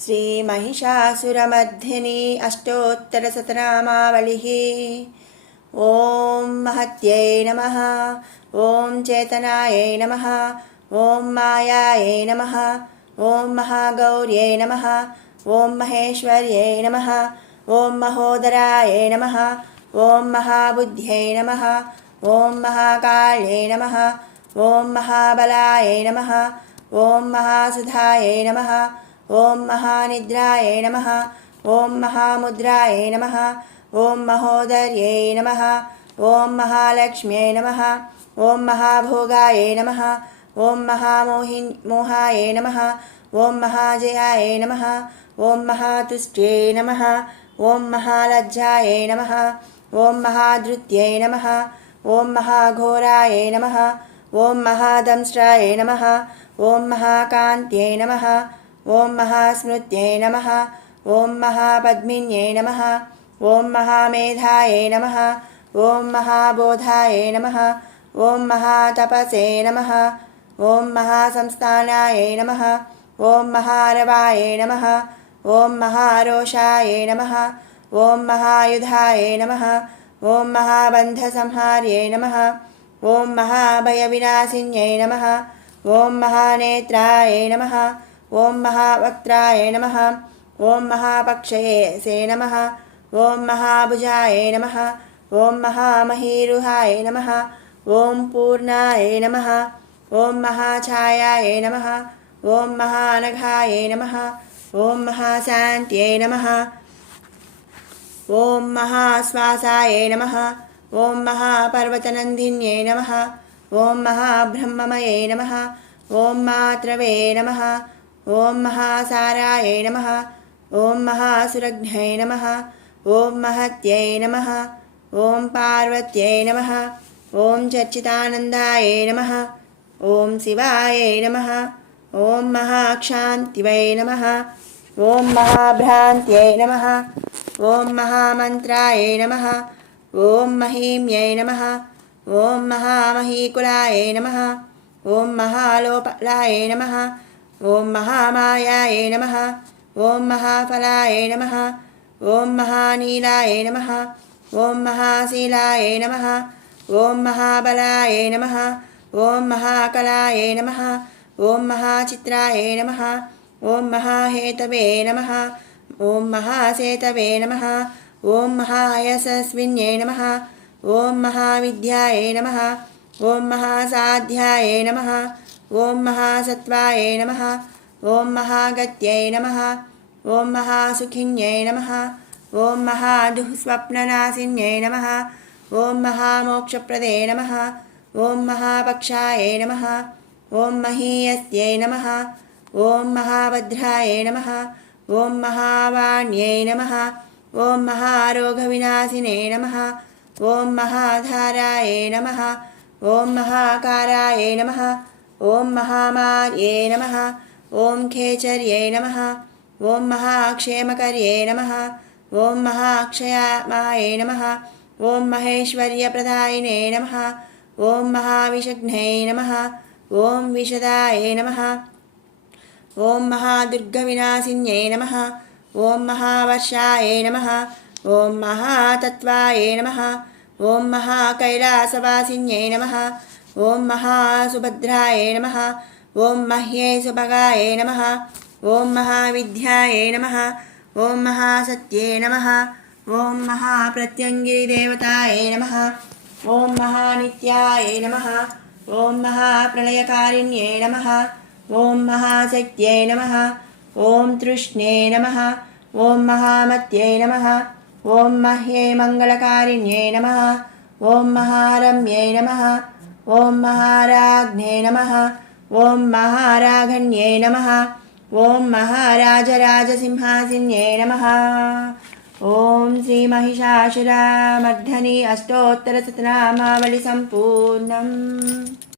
श्रीमहिषासुरमर्दिनी अष्टोत्तरशतनामावलिः। ॐ महत्यै नमः। ॐ चेतनायै नमः। ॐ मायायै नमः। ॐ महागौर्यै नमः। ॐ महेश्वर्यै नमः। ॐ महोदरायै नमः। ॐ महाबुद्ध्यै नमः। ॐ महाकाल्यै नमः। ॐ महाबलायै नमः। ॐ महासुधायै नमः। ॐ महानिद्रायै नमः। ॐ महामुद्रायै नमः। ॐ महोदर्यै नमः। ॐ महालक्ष्म्यै नमः। ॐ महाभोगायै नमः। ॐ महामोहायै नमः। ॐ महाजयायै नमः। ॐ महातुष्ट्यै नमः। ॐ महालज्जायै नमः। ॐ महाधृत्यै नमः। ॐ महाघोरायै नमः। ॐ महादंष्ट्रायै नमः। ॐ महाकान्त्यै नमः। ॐ महास्मृत्यै नमः। ॐ महापद्मिन्यै नमः। ॐ महामेधायै नमः। ॐ महाबोधायै नमः। ॐ महातपसे नमः। ॐ महासंस्थानायै नमः। ॐ महारवायै नमः। ॐ महारोषायै नमः। ॐ महायुधायै नमः। ॐ महाबन्धसंहार्यै नमः। ॐ महाभयविनाशिन्यै नमः। ॐ महानेत्रायै नमः। ॐ महावक्त्राय नमः। ॐ महापक्षये नमः। ॐ महाभुजाय नमः। ॐ महामहीरुहाय नमः। ॐ पूर्णाय नमः। ॐ महाछायाय नमः। ॐ महानघाय नमः। ॐ महाशान्त्यै नमः। ॐ महाश्वासाय नमः। ॐ महापर्वतनन्दिन्यै नमः। ॐ महाब्रह्ममये नमः। ॐ मात्रवे नमः। ॐ महासाराय नमः। ॐ महासुरघ्नै नमः। ॐ महत्यै नमः। ॐ पार्वत्यै नमः। ॐ चर्चितानन्दाय नमः। ॐ शिवाय नमः। ॐ महाक्षान्तिवै नमः। ॐ महाभ्रान्त्यै नमः। ॐ महामन्त्राय नमः। ॐ महीम्यै नमः। ॐ महामहीकुलाय नमः। ॐ महालोपलाय नमः। ॐ महामायाय नमः। ॐ महाफलाय नमः। ॐ महानीलाय नमः। ॐ महाशीलाय नमः। ॐ महाबलाय नमः। ॐ महाकलाय नमः। ॐ महाचित्राय नमः। ॐ महाहेतवे नमः। ॐ महासेतवे नमः। ॐ महायशस्विन्यै नमः। ॐ महाविद्याय नमः। ॐ महासाध्याय नमः। ॐ महासत्त्वाय नमः। ॐ महागत्यै नमः। ॐ महासुखिन्यै नमः। ॐ महादुःस्वप्ननाशिन्यै नमः। ॐ महामोक्षप्रदे नमः। ॐ महापक्षाय नमः। ॐ महीयस्यै नमः। ॐ महाभद्राय नमः। ॐ महावाण्यै नमः। ॐ महारोगविनाशिने नमः। ॐ महाधाराय नमः। ॐ महाकाराय नमः। ॐ महामार्ये नमः। ॐ खेचर्यै नमः। ॐ महाक्षेमकर्ये नमः। ॐ महाक्षयामाय नमः। ॐ महेश्वर्यप्रदायिने नमः। ॐ महाविषघ्नै नमः। ॐ विशदाय नमः। ॐ महादुर्गविनाशिन्यै नमः। ॐ महावर्षाय नमः। ॐ महातत्त्वाय नमः। ॐ महाकैलासवासिन्यै नमः। ॐ महासुभद्राय नमः। ॐ मह्ये सुभगाय नमः। ॐ महाविद्याय नमः। ॐ महासत्ये नमः। ॐ महाप्रत्यङ्गिरिदेवताय नमः। ॐ महानित्याय नमः। ॐ महाप्रलयकारिण्ये नमः। ॐ महाशक्त्यै नमः। ॐ तृष्णे नमः। ॐ महामत्यै नमः। ॐ मह्ये मङ्गलकारिण्ये नमः। ॐ महारम्ये नमः। ॐ महाराज्ञे नमः। ॐ महाराघण्ये नमः। ॐ महाराजराजसिंहासिन्ये नमः। ॐ श्रीमहिषासुरमर्दिनी अष्टोत्तरशतनामावलिः सम्पूर्णम्।